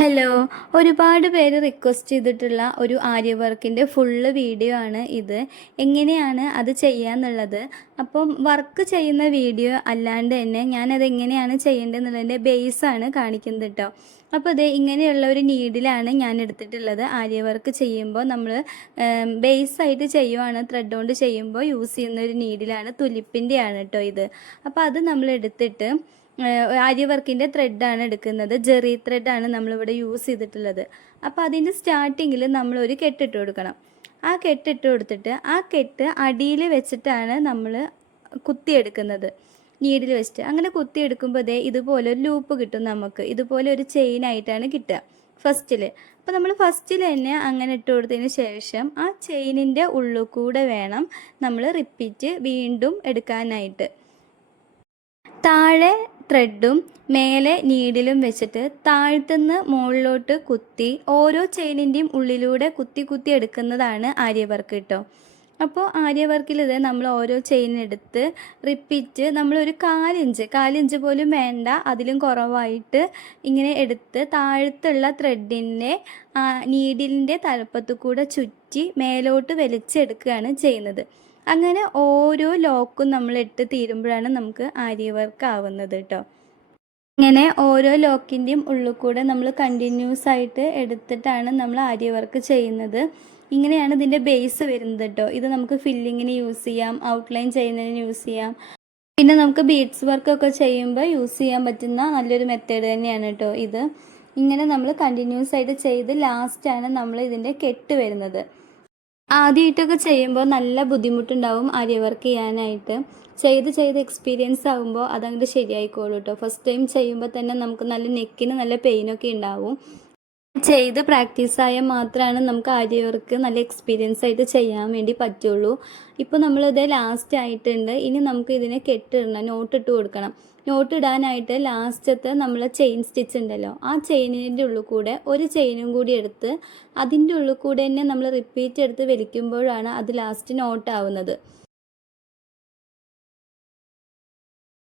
Hello! ഒരുപാട് പേര് request ചെയ്തിട്ടുള്ള ഒരു ആര്യ വർക്കിൻ്റെ ഫുള്ള് വീഡിയോ ആണ് ഇത്. എങ്ങനെയാണ് അത് ചെയ്യാന്നുള്ളത്. അപ്പം വർക്ക് ചെയ്യുന്ന വീഡിയോ അല്ലാണ്ട് തന്നെ ഞാനതെങ്ങനെയാണ് ചെയ്യേണ്ടതെന്നുള്ളതിൻ്റെ ബേസാണ് കാണിക്കുന്നത് കേട്ടോ. അപ്പോൾ ദേ ഇങ്ങനെയുള്ള ഒരു നീഡിലാണ് ഞാൻ എടുത്തിട്ടുള്ളത്. ആര്യ വർക്ക് ചെയ്യുമ്പോൾ നമ്മൾ ബേസായിട്ട് ചെയ്യുവാണ്, ത്രെഡ് കൊണ്ട് ചെയ്യുമ്പോൾ യൂസ് ചെയ്യുന്ന ഒരു നീഡിലാണ്. തുലിപ്പിൻ്റെയാണ് കേട്ടോ ഇത്. അപ്പോൾ അത് നമ്മൾ എടുത്തിട്ട് ആര്യ വർക്കിൻ്റെ ത്രെഡാണ് എടുക്കുന്നത്. ജെറി ത്രെഡാണ് നമ്മളിവിടെ യൂസ് ചെയ്തിട്ടുള്ളത്. അപ്പോൾ അതിൻ്റെ സ്റ്റാർട്ടിങ്ങിൽ നമ്മളൊരു കെട്ടിട്ട് കൊടുക്കണം. ആ കെട്ടിട്ട് കൊടുത്തിട്ട് ആ കെട്ട് അടിയിൽ വെച്ചിട്ടാണ് നമ്മൾ കുത്തിയെടുക്കുന്നത്, നീഡിൽ വെച്ചിട്ട്. അങ്ങനെ കുത്തിയെടുക്കുമ്പോൾ ദേ ഇതുപോലെ ഒരു ലൂപ്പ് കിട്ടും നമുക്ക്. ഇതുപോലെ ഒരു ചെയിനായിട്ടാണ് കിട്ടുക ഫസ്റ്റിൽ. അപ്പോൾ നമ്മൾ ഫസ്റ്റിൽ തന്നെ അങ്ങനെ ഇട്ട് കൊടുത്തതിന് ശേഷം ആ ചെയിനിൻ്റെ ഉള്ളിൽ കൂടെ വേണം നമ്മൾ റിപ്പീറ്റ് വീണ്ടും എടുക്കാനായിട്ട്. താഴെ ത്രെഡും മേലെ നീഡിലും വെച്ചിട്ട് താഴ്ത്തുനിന്ന് മുകളിലോട്ട് കുത്തി ഓരോ ചെയിനിൻ്റെയും ഉള്ളിലൂടെ കുത്തി കുത്തി എടുക്കുന്നതാണ് ആര്യ വർക്ക് കേട്ടോ. അപ്പോൾ ആര്യ വർക്കിൽ ഇത് നമ്മൾ ഓരോ ചെയിനെടുത്ത് റിപ്പീറ്റ് നമ്മളൊരു കാലിഞ്ച് പോലും വേണ്ട, അതിലും കുറവായിട്ട് ഇങ്ങനെ എടുത്ത് താഴത്തുള്ള ത്രെഡിൻ്റെ നീഡിലിൻ്റെ തലപ്പത്തു കൂടെ ചുറ്റി മേലോട്ട് വലിച്ചെടുക്കുകയാണ് ചെയ്യുന്നത്. അങ്ങനെ ഓരോ ലോക്കും നമ്മൾ ഇട്ട് തീരുമ്പോഴാണ് നമുക്ക് ആര്യ വർക്ക് ആവുന്നത് കേട്ടോ. ഇങ്ങനെ ഓരോ ലോക്കിൻ്റെയും ഉള്ളിൽ കൂടെ നമ്മൾ കണ്ടിന്യൂസ് ആയിട്ട് എടുത്തിട്ടാണ് നമ്മൾ ആര്യ വർക്ക് ചെയ്യുന്നത്. ഇങ്ങനെയാണ് ഇതിൻ്റെ ബേസ് വരുന്നത് കേട്ടോ. ഇത് നമുക്ക് ഫില്ലിങ്ങിന് യൂസ് ചെയ്യാം, ഔട്ട്ലൈൻ ചെയ്യുന്നതിന് യൂസ് ചെയ്യാം, പിന്നെ നമുക്ക് ബീഡ്സ് വർക്കൊക്കെ ചെയ്യുമ്പോൾ യൂസ് ചെയ്യാൻ പറ്റുന്ന നല്ലൊരു മെത്തേഡ് തന്നെയാണ് കേട്ടോ ഇത്. ഇങ്ങനെ നമ്മൾ കണ്ടിന്യൂസ് ആയിട്ട് ചെയ്ത് ലാസ്റ്റാണ് നമ്മൾ ഇതിൻ്റെ കെട്ട് വരുന്നത്. ആദ്യമായിട്ടൊക്കെ ചെയ്യുമ്പോൾ നല്ല ബുദ്ധിമുട്ടുണ്ടാവും ആര്യ വർക്ക് ചെയ്യാനായിട്ട്. ചെയ്ത് എക്സ്പീരിയൻസ് ആകുമ്പോൾ അതങ്ങോട്ട് ശരിയായിക്കോളൂ കേട്ടോ. ഫസ്റ്റ് ടൈം ചെയ്യുമ്പോൾ തന്നെ നമുക്ക് നല്ല നെക്കിന് നല്ല പെയിനൊക്കെ ഉണ്ടാവും. ചെയ്ത് പ്രാക്ടീസായാൽ മാത്രമാണ് നമുക്ക് ആര്യ വർക്ക് നല്ല എക്സ്പീരിയൻസ് ആയിട്ട് ചെയ്യാൻ വേണ്ടി പറ്റുള്ളൂ. ഇപ്പോൾ നമ്മളിത് ലാസ്റ്റ് ആയിട്ടുണ്ട്. ഇനി നമുക്ക് ഇതിനെ കെട്ടിടണം, നോട്ടിട്ട് കൊടുക്കണം. നോട്ട് ഇടാനായിട്ട് ലാസ്റ്റത്തെ നമ്മൾ ചെയിൻ സ്റ്റിച്ച് ഉണ്ടല്ലോ, ആ ചെയിനിൻ്റെ ഉള്ളിൽ കൂടെ ഒരു ചെയിനും കൂടി എടുത്ത് അതിൻ്റെ ഉള്ളിൽ കൂടെ തന്നെ നമ്മൾ റിപ്പീറ്റ് എടുത്ത് വലിക്കുമ്പോഴാണ് അത് ലാസ്റ്റ് നോട്ട് ആവുന്നത്.